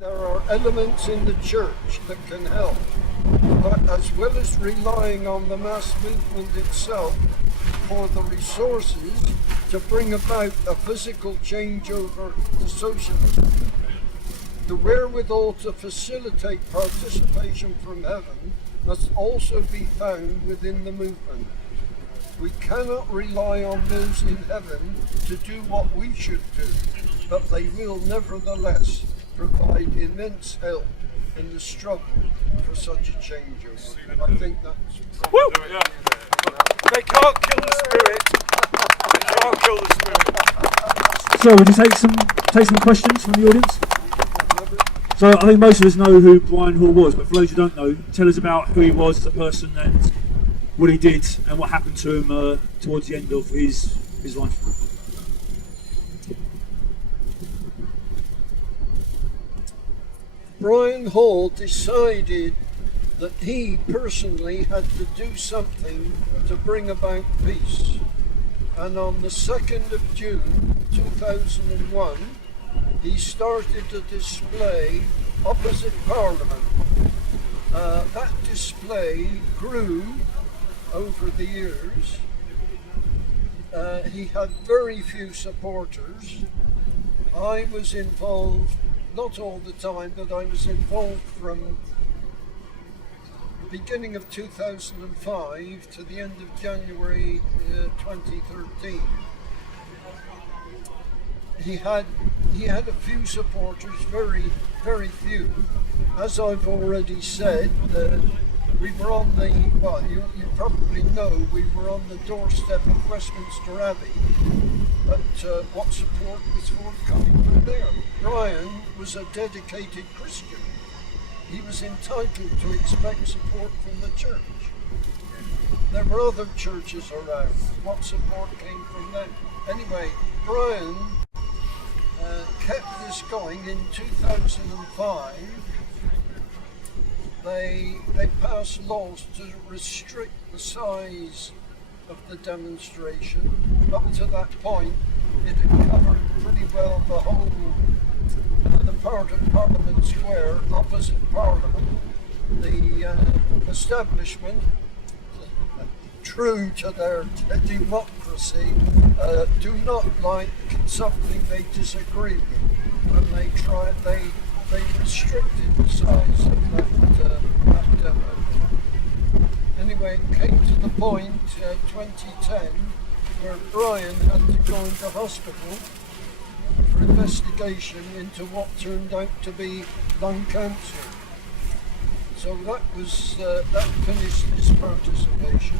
There are elements in the church that can help, but as well as relying on the mass movement itself for the resources to bring about a physical changeover to socialism, the wherewithal to facilitate participation from heaven must also be found within the movement. We cannot rely on those in heaven to do what we should do, but they will nevertheless provide immense help in the struggle for such a changeover. I think that's... Woo! Yeah. They can't kill the spirit. They can't kill the spirit. So, would you take some questions from the audience? So, I think most of us know who BrianHaw was, but for those who don't know, tell us about who he was as a person and what he did and what happened to him towards the end of his life. BrianHaw decided that he personally had to do something to bring about peace. And on the 2nd of June 2001, he started a display opposite Parliament. That display grew over the years. He had very few supporters. I was involved, not all the time, but I was involved from the beginning of 2005 to the end of January 2013. He had a few supporters, very, very few. As I've already said, we were on the, well, you probably know, we were on the doorstep of Westminster Abbey, but what support was forthcoming from there? Brian was a dedicated Christian. He was entitled to expect support from the church. There were other churches around. What support came from them? Anyway, Brian kept this going. In 2005, they passed laws to restrict the size of the demonstration. Up to that point, it had covered pretty well the whole, the part of Parliament Square opposite Parliament. The establishment, true to their democracy, do not like something they disagree with. And they restricted the size of that demo. Anyway, it came to the point, 2010, where Brian had to go into hospital for investigation into what turned out to be lung cancer. So that finished his participation.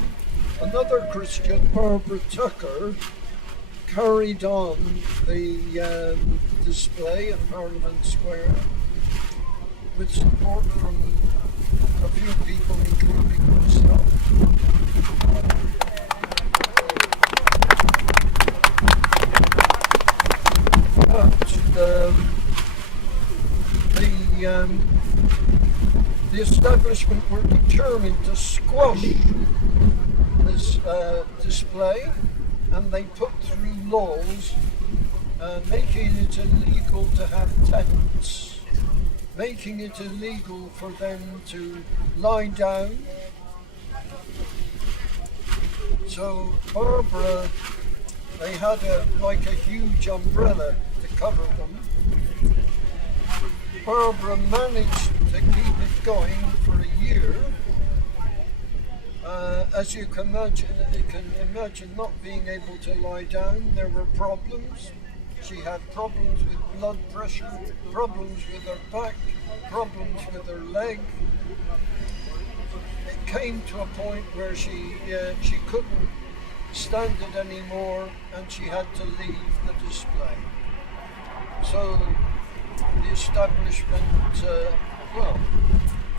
Another Christian, Barbara Tucker, carried on the display at Parliament Square with support from a few people, including myself. But the establishment were determined to squash this display, and they put through laws making it illegal to have tents, making it illegal for them to lie down. So Barbara, they had like a huge umbrella to cover them. Barbara managed to keep it going for a year. As you can imagine not being able to lie down. There were problems. She had problems with blood pressure, problems with her back, problems with her leg. It came to a point where she couldn't stand it anymore, and she had to leave the display. So the establishment,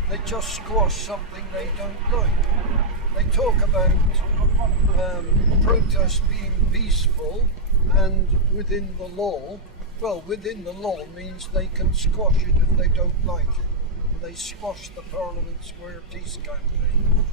they just squash something they don't like. They talk about protest being peaceful and within the law. Well, within the law means they can squash it if they don't like it. And they squashed the Parliament Square peace campaign.